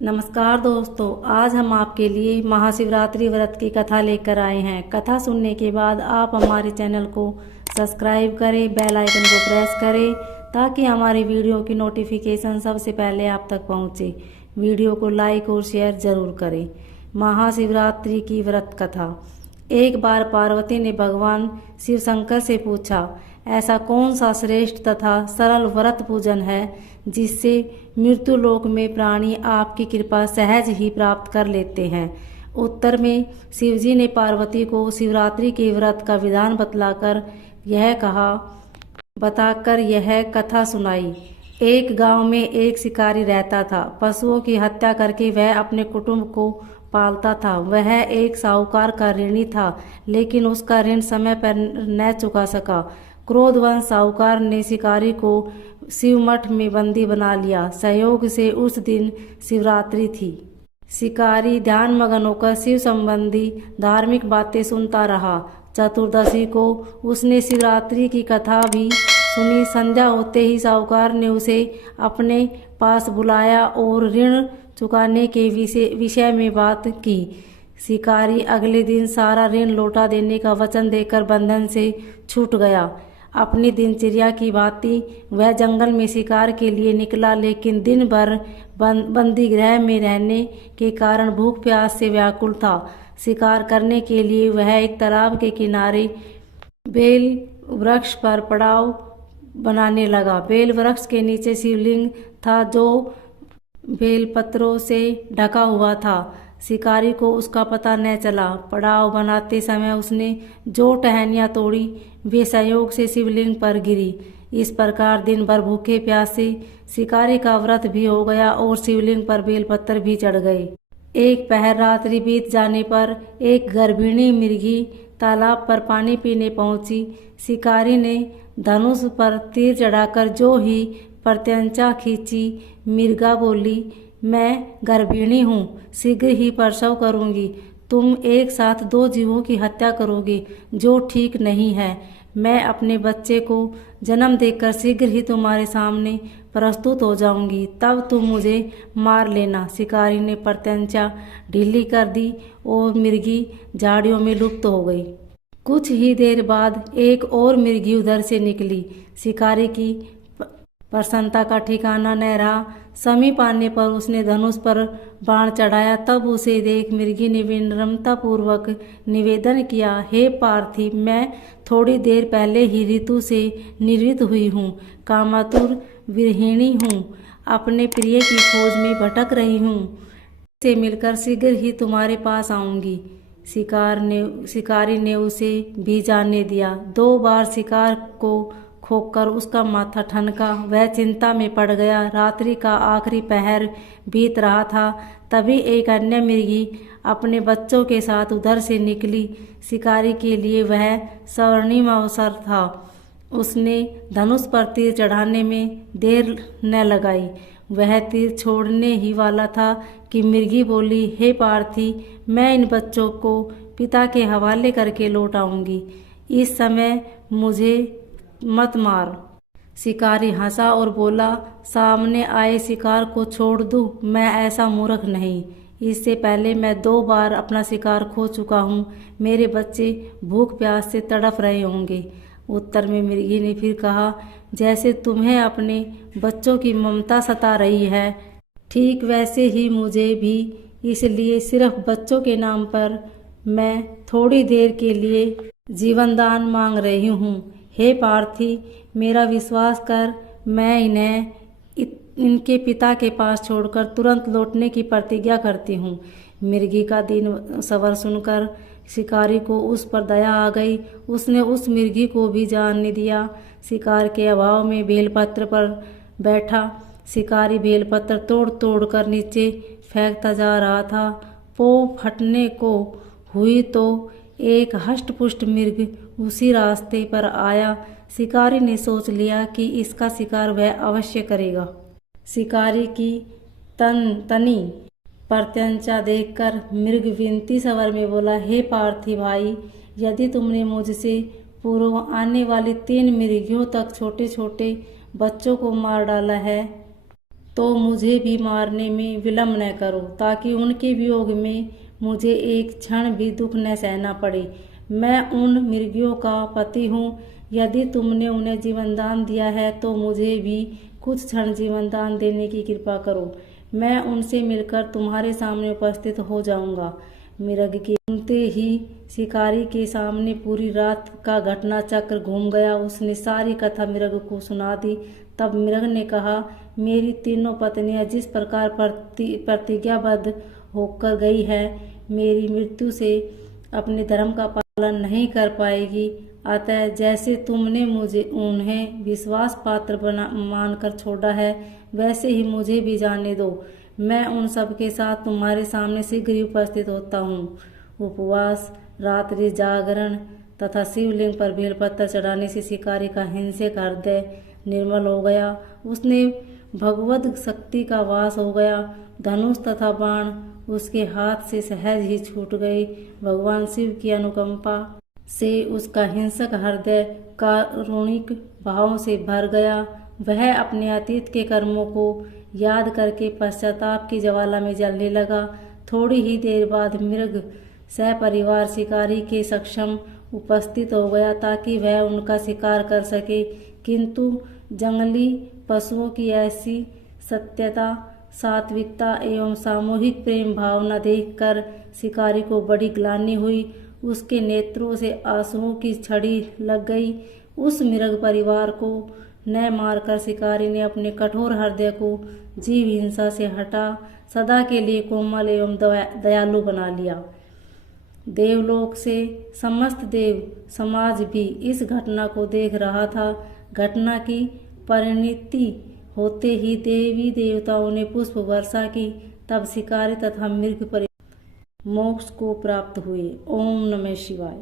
नमस्कार दोस्तों, आज हम आपके लिए महाशिवरात्रि व्रत की कथा लेकर आए हैं। कथा सुनने के बाद आप हमारे चैनल को सब्सक्राइब करें, बेल आइकन को प्रेस करें ताकि हमारी वीडियो की नोटिफिकेशन सबसे पहले आप तक पहुंचे। वीडियो को लाइक और शेयर जरूर करें। महाशिवरात्रि की व्रत कथा। एक बार पार्वती ने भगवान शिव शंकर से पूछा, ऐसा कौन सा श्रेष्ठ तथा सरल व्रत पूजन है जिससे मृत्यु लोक में प्राणी आपकी कृपा सहज ही प्राप्त कर लेते हैं। उत्तर में शिवजी ने पार्वती को शिवरात्रि के व्रत का विधान बताकर यह कथा सुनाई। एक गांव में एक शिकारी रहता था। पशुओं की हत्या करके वह अपने कुटुंब को पालता था। वह एक साहूकार का ऋणी था, लेकिन उसका ऋण समय पर न चुका सका। क्रोधवश साहूकार ने शिकारी को शिव मठ में बंदी बना लिया। संयोग से उस दिन शिवरात्रि थी। शिकारी ध्यान मगन होकर शिव संबंधी धार्मिक बातें सुनता रहा। चतुर्दशी को उसने शिवरात्रि की कथा भी सुनी। संध्या होते ही साहूकार ने उसे अपने पास बुलाया और ऋण चुकाने के विषय में बात की। शिकारी अगले दिन सारा ऋण लौटा देने का वचन देकर बंधन से छूट गया। अपनी दिनचर्या की भांति वह जंगल में शिकार के लिए निकला, लेकिन दिन भर बंदी गृह में रहने के कारण भूख प्यास से व्याकुल था। शिकार करने के लिए वह एक तालाब के किनारे बेल वृक्ष पर पड़ाव बनाने लगा। बेल वृक्ष के नीचे शिवलिंग था जो बेलपत्रों से ढका हुआ था। शिकारी को उसका पता न चला। पड़ाव बनाते समय उसने जो टहनियाँ तोड़ी वे संयोग से शिवलिंग पर गिरी। इस प्रकार दिन भर भूखे प्यासे शिकारी का व्रत भी हो गया और शिवलिंग पर बेलपत्र भी चढ़ गए। एक पहर रात्रि बीत जाने पर एक गर्भिणी मृगी तालाब पर पानी पीने पहुंची। शिकारी ने धनुष पर तीर चढ़ाकर जो ही प्रत्यंचा खींची। मृगा बोली, मैं गर्भिणी हूँ, शीघ्र ही प्रसव करूँगी। तुम एक साथ दो जीवों की हत्या करोगे, जो ठीक नहीं है। मैं अपने बच्चे को जन्म देकर शीघ्र ही तुम्हारे सामने प्रस्तुत हो जाऊंगी, तब तुम मुझे मार लेना। शिकारी ने प्रत्यंचा ढीली कर दी और मृगी झाड़ियों में लुप्त हो गई। कुछ ही देर बाद एक और मृगी उधर से निकली। शिकारी की प्रसन्नता का ठिकाना न रहा। समीप आने पर उसने धनुष पर बाण चढ़ाया। तब उसे देख मृगी ने विनम्रता पूर्वक निवेदन किया, हे पार्थिव, मैं थोड़ी देर पहले ही ऋतु से निवृत्त हुई हूँ, कामातुर विरहिणी हूँ, अपने प्रिय की खोज में भटक रही हूँ। से मिलकर शीघ्र ही तुम्हारे पास आऊंगी। शिकारी ने उसे भी जाने दिया। 2 बार शिकार को खोकर उसका माथा ठनका। वह चिंता में पड़ गया। रात्रि का आखिरी पहर बीत रहा था। तभी एक अन्य मृगी अपने बच्चों के साथ उधर से निकली। शिकारी के लिए वह स्वर्णिम अवसर था। उसने धनुष पर तीर चढ़ाने में देर न लगाई। वह तीर छोड़ने ही वाला था कि मृगी बोली, हे पार्थी, मैं इन बच्चों को पिता के हवाले करके लौट आऊंगी। इस समय मुझे मत मार। शिकारी हंसा और बोला, सामने आए शिकार को छोड़ दूं? मैं ऐसा मूर्ख नहीं। इससे पहले मैं 2 बार अपना शिकार खो चुका हूँ। मेरे बच्चे भूख प्यास से तड़प रहे होंगे। उत्तर में मृगी ने फिर कहा, जैसे तुम्हें अपने बच्चों की ममता सता रही है, ठीक वैसे ही मुझे भी। इसलिए सिर्फ बच्चों के नाम पर मैं थोड़ी देर के लिए जीवनदान मांग रही हूँ। हे पार्थी, मेरा विश्वास कर, मैं इन्हें इनके पिता के पास छोड़कर तुरंत लौटने की प्रतिज्ञा करती हूँ। मृगी का दीन सवर सुनकर शिकारी को उस पर दया आ गई। उसने उस मृगी को भी जाने दिया। शिकार के अभाव में बेलपत्र पर बैठा। शिकारी बेलपत्र तोड़ तोड़ कर नीचे फेंकता जा रहा था। पौ फटने को हुई तो एक हष्टपुष्ट मृग उसी रास्ते पर आया। शिकारी ने सोच लिया कि इसका शिकार वह अवश्य करेगा। शिकारी की तनी प्रत्यंचा देखकर मृग विनती स्वर में बोला, हे पार्थी भाई, यदि तुमने मुझसे पूर्व आने वाली 3 मृगियों तक छोटे छोटे बच्चों को मार डाला है तो मुझे भी मारने में विलम्ब न करो, ताकि उनके वियोग में मुझे एक क्षण भी दुख न सहना पड़े। मैं उन मृगियों का पति हूँ। यदि तुमने उन्हें जीवनदान दिया है तो मुझे भी कुछ क्षण जीवनदान देने की कृपा करो। मैं उनसे मिलकर तुम्हारे सामने उपस्थित हो जाऊंगा। मृग के सुनते ही शिकारी के सामने पूरी रात का घटना चक्र घूम गया। उसने सारी कथा मृग को सुना दी। तब मृग ने कहा, मेरी तीनों पत्नियां जिस प्रकार प्रतिज्ञाबद्ध होकर गई है, मेरी मृत्यु से अपने धर्म का पालन नहीं कर पाएगी। अतः जैसे तुमने मुझे उन्हें विश्वास पात्र मानकर छोड़ा है, वैसे ही मुझे भी जाने दो। मैं उन सब के साथ तुम्हारे सामने शीघ्र ही उपस्थित होता हूँ। उपवास, रात्रि जागरण तथा शिवलिंग पर बेलपत्र चढ़ाने से शिकारी का हिंसक हृदय निर्मल हो गया। उसने भगवद शक्ति का वास हो गया। धनुष तथा बाण उसके हाथ से सहज ही छूट गए। भगवान शिव की अनुकंपा से उसका हिंसक हृदय कारुणिक भावों से भर गया। वह अपने अतीत के कर्मों को याद करके पश्चाताप की ज्वाला में जलने लगा। थोड़ी ही देर बाद मृग सपरिवार शिकारी के समक्ष उपस्थित हो गया ताकि वह उनका शिकार कर सके, किंतु जंगली पशुओं की ऐसी सत्यता, सात्विकता एवं सामूहिक प्रेम भावना देखकर शिकारी को बड़ी ग्लानि हुई। उसके नेत्रों से आंसुओं की छड़ी लग गई। उस मृग परिवार को न मारकर शिकारी ने अपने कठोर हृदय को जीव हिंसा से हटा सदा के लिए कोमल एवं दयालु बना लिया। देवलोक से समस्त देव समाज भी इस घटना को देख रहा था। घटना की परिणति होते ही देवी देवताओं ने पुष्प वर्षा की। तब शिकारी तथा मृग परिवार मोक्ष को प्राप्त हुए। ओम नमः शिवाय।